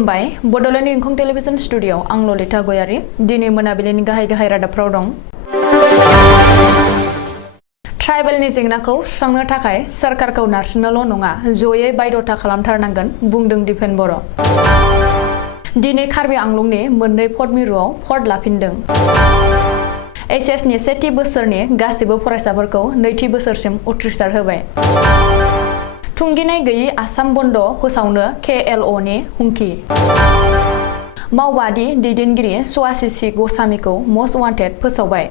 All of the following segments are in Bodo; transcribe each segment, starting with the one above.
खुलुमबाय बडोलेण्ड इंखं टेलिभिजन स्टुडियो आं ललिता गयारी दिनै मोनाबिलिनि गाहाय रादाबफ्राव दं। ट्राइबेलनि जेंनाखौ सुस्रांनो थाखाय सरकारखौ नारसिननोल' नङा जयै बायद'था खालामथारनांगोन बुंदों दिपेन बर'। दिनै कार्बि आंलंनि मोननै भट मिरुआव भट लाफिनदों। एचएसनि सेथि बोसोरनि गासिबो फरायसाफोरखौ नैथि बोसोरसिम उथ्रिसार होबाय। थुंगिनाय गैयै आसाम बन्द फोसावनो KLOनि हुमखि। मावबादि दैदेनगिरि सवासिसि गसामिखौ मस्ट वान्टेड फोसावबाय।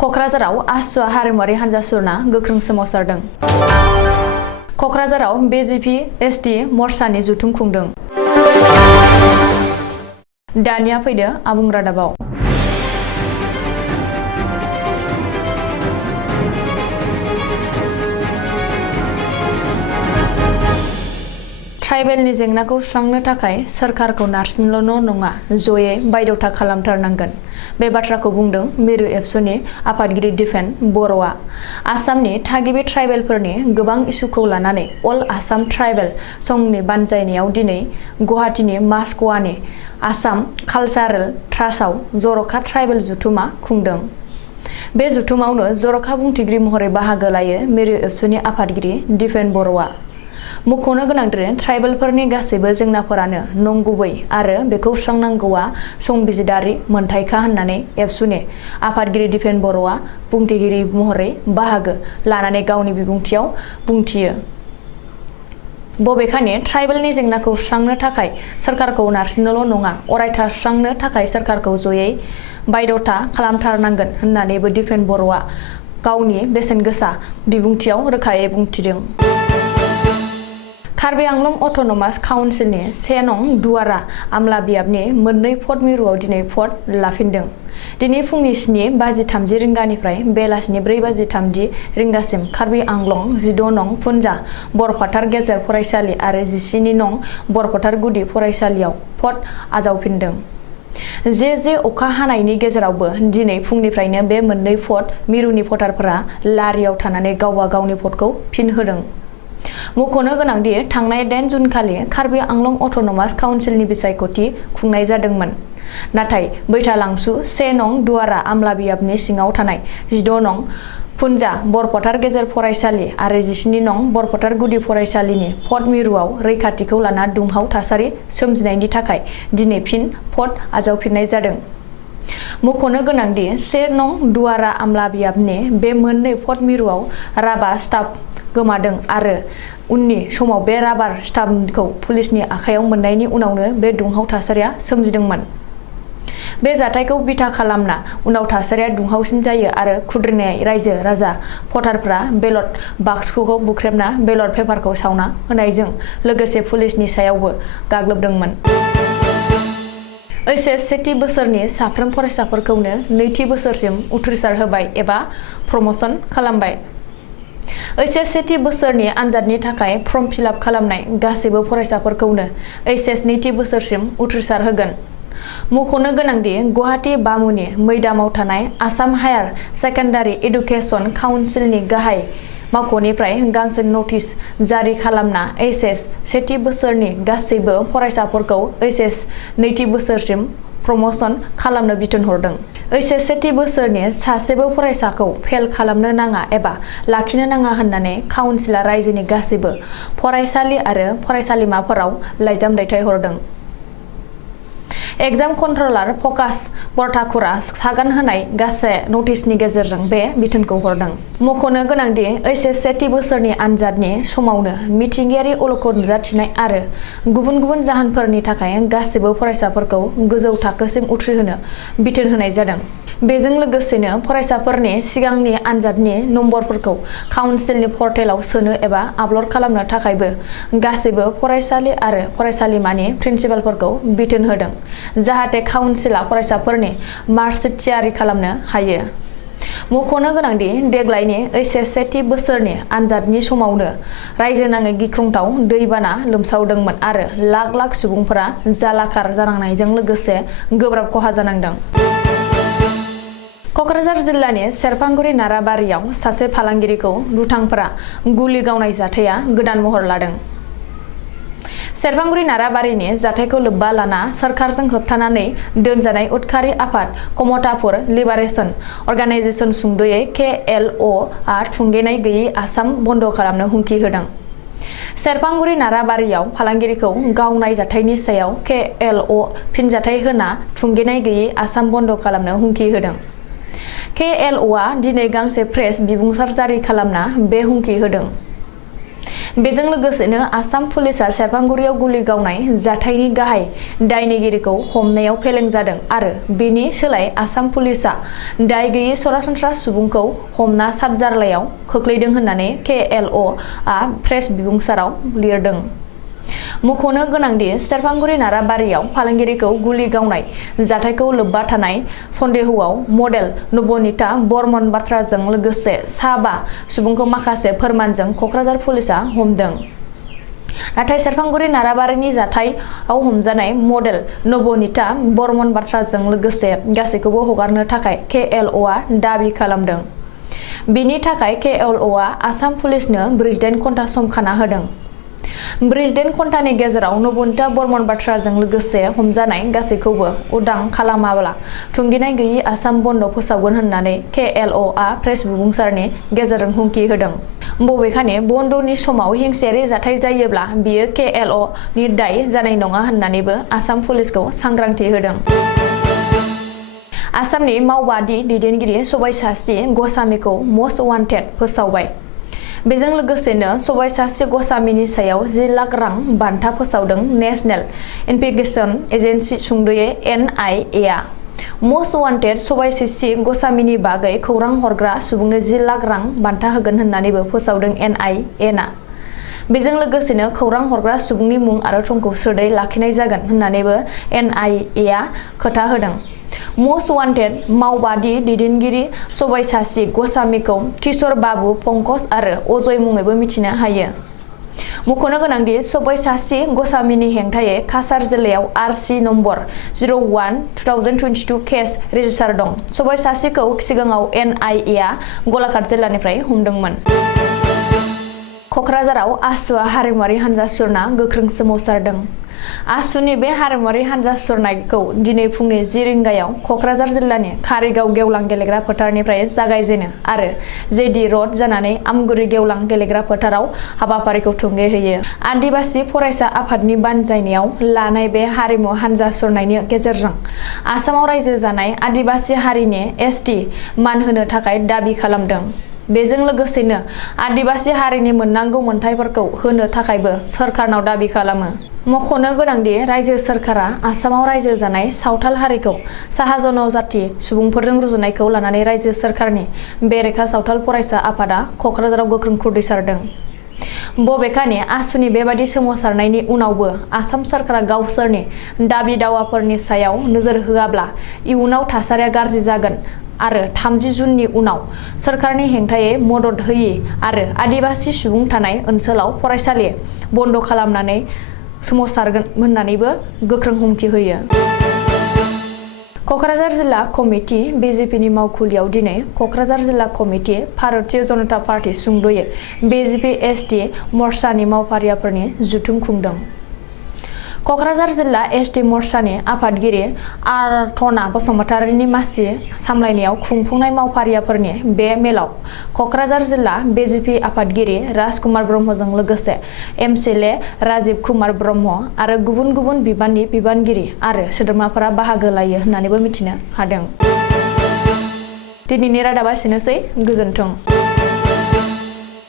कक्राझाराव आसुवा हारिमुआरि हान्जा सुरना गोख्रों सोमावसारदों। कक्राझाराव BJP ST मर्चानि जथुम खुंदों। दानिया फैदो आबुं रादाबाव। ट्राइबेलनि जेंनाखौ सुस्रांनो थाखाय सरकारखौ नारसिननोल' नङा जयै बायद'था खालामथारनांगोन बे बाथ्राखौ बुंदों मिरु एबसुनि आफादगिरि दिपेन बर'आ। आसामनि थागिबि ट्राइबेलफोरनि गोबां इस्युखौ लानानै अल आसाम ट्राइबेल संघनि बानजायनायाव दिनै गुवाहाटीनि मास्क'वानि आसाम कालचारेल ट्रास्टआव जर'खा ट्राइबेल जथुमा खुंदों। बे जथुमावनो जर'खा बुंथिगिरि महरै बाहागो लायो मिरु एबसुनि आफादगिरि दिपेन बर'आ। मख'नो गोनांदि ट्राइबेलफोरनि गासैबो जेंनाफोरानो नंगुबै आरो बेखौ सुस्रांनांगौआ संबिजिदारि मोनथायखा होननानै एबसुनि आफादगिरि दिपेन बर'आ बुंथिगिरि महरै बाहागो लानानै गावनि बिबुंथियाव बुंथियो। बबेखानि ट्राइबेलनि जेंनाखौ सुस्रांनो थाखाय सरकारखौ नारसिननोल' नङा अरायथा सुस्रांनो थाखाय सरकारखौ जयै बायद'था खालामथारनांगोन होननानैबो दिपेन बर'आ गावनि बेसेनगोसा बिबुंथियाव रोखायै बुंथिदों। कार्बि आंलं अट'नमास काउन्सिलनि 1 नं दुवारा आमला बियाबनि मोननै भट मिरुआव दिनै भट लाफिनदों। दिनै फुंनि 7:30 रिंगानिफ्राय बेलासिनि 4:30 रिंगासिम कार्बि आंलं 12 नं फुनजा बरफाथार गेजेर फरायसालि आरो 17 नं बरफाथार गुदि फरायसालियाव भट आजावफिनदों। जे अखा हानायनि गेजेरावबो दिनै फुंनिफ्रायनो बे मोननै भट मिरुनि भटारफोरा लारियाव थानानै गावबा गावनि भटखौ फिन होदों। मख'नो गोनांदि थांनाय 8 जुनखालि कार्बि आंलं अट'नमास काउन्सिलनि बिसायख'थि खुंनाय जादोंमोन। नाथाय बैथालांसु 1 नं दुवारा आमला बियाबनि सिङाव थानाय 12 नं फुनजा बरफाथार गेजेर फरायसालि आरो 17 नं बरफाथार गुदि फरायसालिनि भट मिरुआव रैखाथिखौ लाना दुंहाव थासारि सोमजिनायनि थाखाय दिनै फिन भट आजावफिननाय जादों। मख'नो गोनांदि 1 नं दुवारा आमला बियाबनि बे मोननै भट मिरुआव राभा स्टाफ गोमादों आरो उननि समाव बे राबार स्टाम्पखौ पुलिसनि आखायाव मोननायनि उनावनो बे दुंहाव थासारिया सोमजिदोंमोन। बे जाथायखौ बिथा खालामना उनाव थासारिया दुंहावसिन जायो आरो खुद्रिनाय रायजो राजा भटारफ्रा बेलट बाक्सखौ बुख्रेबना बेलट पेपारखौ सावना होनायजों लोगोसे पुलिसनि सायावबो गाग्लोबदोंमोन। एचएस सेथि बोसोरनि साफ्रोम फरायसाफोरखौनो नैथि बोसोरसिम उथ्रिसार होबाय एबा प्रम'सन खालामबाय। एचएस सेथि बोसोरनि आनजादनि थाखाय फर्म फिलआप खालामनाय गासैबो फरायसाफोरखौनो एचएस नैथि बोसोरसिम उथ्रिसार होगोन। मख'नो गोनांदि गुवाहाटी बामुनि मैदामाव थानाय आसाम हायार सेकेन्डारि एडुकेसन काउन्सिलनि गाहाय मावख'निफ्राय गांसे नटिस जारि खालामना एचएस सेथि बोसोरनि गासैबो फरायसाफोरखौ एचएस नैथि बोसोरसिम प्रम'सन खालामनो बिथोन हरदों। एचएस सेथि बोसोरनि सासेबो फरायसाखौ फेल खालामनो नाङा एबा लाखिनो नाङा होननानै काउन्सिलआ रायजोनि गासैबो फरायसालि आरो फरायसालिमाफोराव लाइजाम दैथायहरदों। एग्जाम कन्ट्रलार फकास बरथाकुरा सागान होनाय गासे नटिसनि गेजेरजों बे बिथोनखौ हरदों। मख'नो गोनांदि एचएस सेथि बोसोरनि आनजादनि समावनो मिथिंगायारि अलखद नुजाथिनाय आरो गुबुन गुबुन जाहोनफोरनि थाखाय गासैबो फरायसाफोरखौ गोजौ थाखोसिम उथ्रिहोनो बिथोन होनाय जादों। बेजों लोगोसेनो फरायसाफोरनि सिगांनि आनजादनि नम्बरफोरखौ काउन्सिलनि पर्टेलाव सोनो एबा आपल'ड खालामनो थाखायबो गासैबो फरायसालि आरो फरायसालिमानि प्रिन्सिपालफोरखौ बिथोन होदों जाहाथे काउन्सिलआ फरायसाफोरनि मार्कशीट थियारि खालामनो हायो। मख'नो गोनांदि देग्लायनि एचएस सेथि बोसोरनि आनजादनि समावनो रायजोनाङै गिख्रंथाव दैबाना लोमसावदोंमोन आरो लाख लाख सुबुंफोरा जालाखार जानांनायजों लोगोसे गोब्राब खहा जानांदों। कक्राझार जिल्लानि सेरफांगुरि नाराबारियाव सासे फालांगिरिखौ दुथांफोरा गुलि गावनाय जाथाया गोदान महर लादों। सेरफांगुरि नाराबारिनि जाथायखौ लोब्बा लाना सरकारजों होबथानानै दोनजानाय उदखारि आफाद कमतापुर लिबारेशन अर्गानाइजेशन सुंद'यै KLO आ थुंगेनाय गैयै आसाम बन्द खालामनो हुमखि होदों। सेरफांगुरि नाराबारियाव फालांगिरिखौ गावनाय जाथायनि सायाव KLO फिनजाथाय होना थुंगेनाय गैयै आसाम बन्द खालामनो हुमखि होदों। KLO आ दिनै गांसे प्रेस बिबुंसार जारि खालामना बे हुमखि होदों। बेजों लोगोसेनो आसाम पुलिसआ सेरफांगुरियाव गुलि गावनाय जाथायनि गाहाय दायनिगिरिखौ हमनायाव फेलें जादों आरो बेनि सोलाय आसाम पुलिसआ दाय गैयै सरासनस्रा सुबुंखौ हमना साबजारलायाव खोख्लैदों होननानै KLO आ प्रेस बिबुंसाराव लिरदों। मख'नो गोनांदि सेरफांगुरि नाराबारियाव फालांगिरिखौ गुलि गावनाय जाथायखौ लोब्बा थानाय सन्देहआव मडेल नबनीता बर्मन बाथ्राजों लोगोसे सा 5 सुबुंखौ माखासे फोरमानजों क'क्राझार पुलिसआ हमदों। नाथाय सेरफांगुरि नाराबारिनि जाथायाव हमजानाय मडेल नबनीता बर्मन बाथ्राजों लोगोसे गासैखौबो हगारनो थाखाय KLO आ दाबि खालामदों। बिनि थाखाय KLO आ आसाम पुलिसनो 48 घन्टा सम खाना होदों। 48 घन्टानि गेजेराव नबनीता बर्मन बाथ्राजों लोगोसे हमजानाय गासैखौबो उदां खालामाब्ला थुंगेनाय गैयै आसाम बन्द फोसावगोन होननानै KLO आ प्रेस बिबुंसारनि गेजेरजों हुमखि होदों। बबेखानि बन्दनि समाव हिंसायारि जाथाय जायोब्ला बियो KLO नि दाय जानाय नङा होननानैबो आसाम पुलिसखौ सांग्रांथि होदों। आसामनि मावबादि दैदेनगिरि सबायसाचि ग'स्वामीखौ मस्ट वान्टेड फोसावबाय। बेजों लोगोसेनो सबायसाचि ग'स्वामीनि सायाव 10 लाख रां बान्था फोसावदों नेशनेल इन्वेस्टिगेशन एजेन्सि सुंद'यै NIA आ। मस्ट वान्टेड सबायसाचि ग'स्वामीनि बागै खौरां हरग्रा सुबुंनो 10 लाख रां बान्था होगोन होननानैबो फोसावदों NIA आ। बेजों लोगोसेनो खौरां हरग्रा सुबुंनि मुं आरो थंखौ स्रोदै लाखिनाय जागोन होननानैबो NIA आ खोथा होदों। मस्ट वान्टेड मावबादि दैदेनगिरि सबायसाचि ग'स्वामीखौ किशोर बाबू पंकज आरो अजय मुङैबो मिथिनो हायो। मख'नो गोनांदि सबायसाचि ग'स्वामीनि हेंथायै काछार जिल्लायाव RC नम्बर 01/2022 केस रेजिस्टार दं। सबायसाचिखौ सिगाङाव NIA आ गलाघाट जिल्लानिफ्राय हमदोंमोन। क'क्राझाराव आसुआ हारिमुआरि हानजा सुरना गोख्रों सोमावसारदों। आसुनि बे हारिमुआरि हानजा सुरनायखौ दिनै फुंनि 10 रिंगायाव क'क्राझार जिल्लानि कारिगाव गेवलां गेलेग्रा फोथारनिफ्राय जागायजेनो आरो JD र'ड जानानै आमगुरि गेवलां गेलेग्रा फोथाराव हाबाफारिखौ थुंगेहोयो। आदिबासि फरायसा आफादनि बानजायनायाव लानाय बे हारिमु हानजा सुरनायनि गेजेरजों आसामाव रायजो जानाय आदिबासि हारिनि ST मान होनो थाखाय दाबि खालामदों। बेजों लोगोसेनो आदिबासि हारिनि मोननांगौ मोनथायफोरखौ होनो थाखायबो सोरखारनाव दाबि खालामो। मख'नो गोनांदि रायजो सोरखारा आसामाव रायजो जानाय सावथाल हारिखौ साहा जनजाति सुबुंफोरजों रुजुनायखौ लानानै रायजो सोरखारनि बेरेखा सावथाल फरायसा आफादा क'क्राझाराव गोख्रों खुद्रिसारदों। बबेखानि आसुनि बेबादि सोमावसारनायनि उनावबो आसाम सोरखारा गावसोरनि दाबि दावाफोरनि सायाव नोजोर होआब्ला इयुनाव थासारिया गाज्रि जागोन आरो 30 जुननि उनाव सोरखारनि हेंथायै मदद होयि आरो आदिबासि सुबुं थानाय ओनसोलाव फरायसालि बन्द खालामनानै सोमावसारगोन होननानैबो गोख्रों हुमखि होयो। क'क्राझार जिल्ला कमिटि BJPनि मावखुलियाव दिनै क'क्राझार जिल्ला कमिटि भारतीय जनता पार्टी सुंद'यै BJP ST मर्चानि मावफारियाफोरनि जथुम खुंदों। क'क्राझार जिल्ला ST मर्चानि आफादगिरि आराधना बसुमतारिनि मासि सामलायनायाव खुंफुंनाय मावफारियाफोरनि बे मेलाव क'क्राझार जिल्ला BJP आफादगिरि राजकुमार ब्रह्मजों लोगोसे MCLA राजीव कुमार ब्रह्म आरो गुबुन गुबुन बिबाननि बिबानगिरि आरो सोद्रोमाफोरा बाहागो लायो होननानैबो मिथिनो हादों। दिनैनि रादाबा एसेनोसै, गोजोन्थों।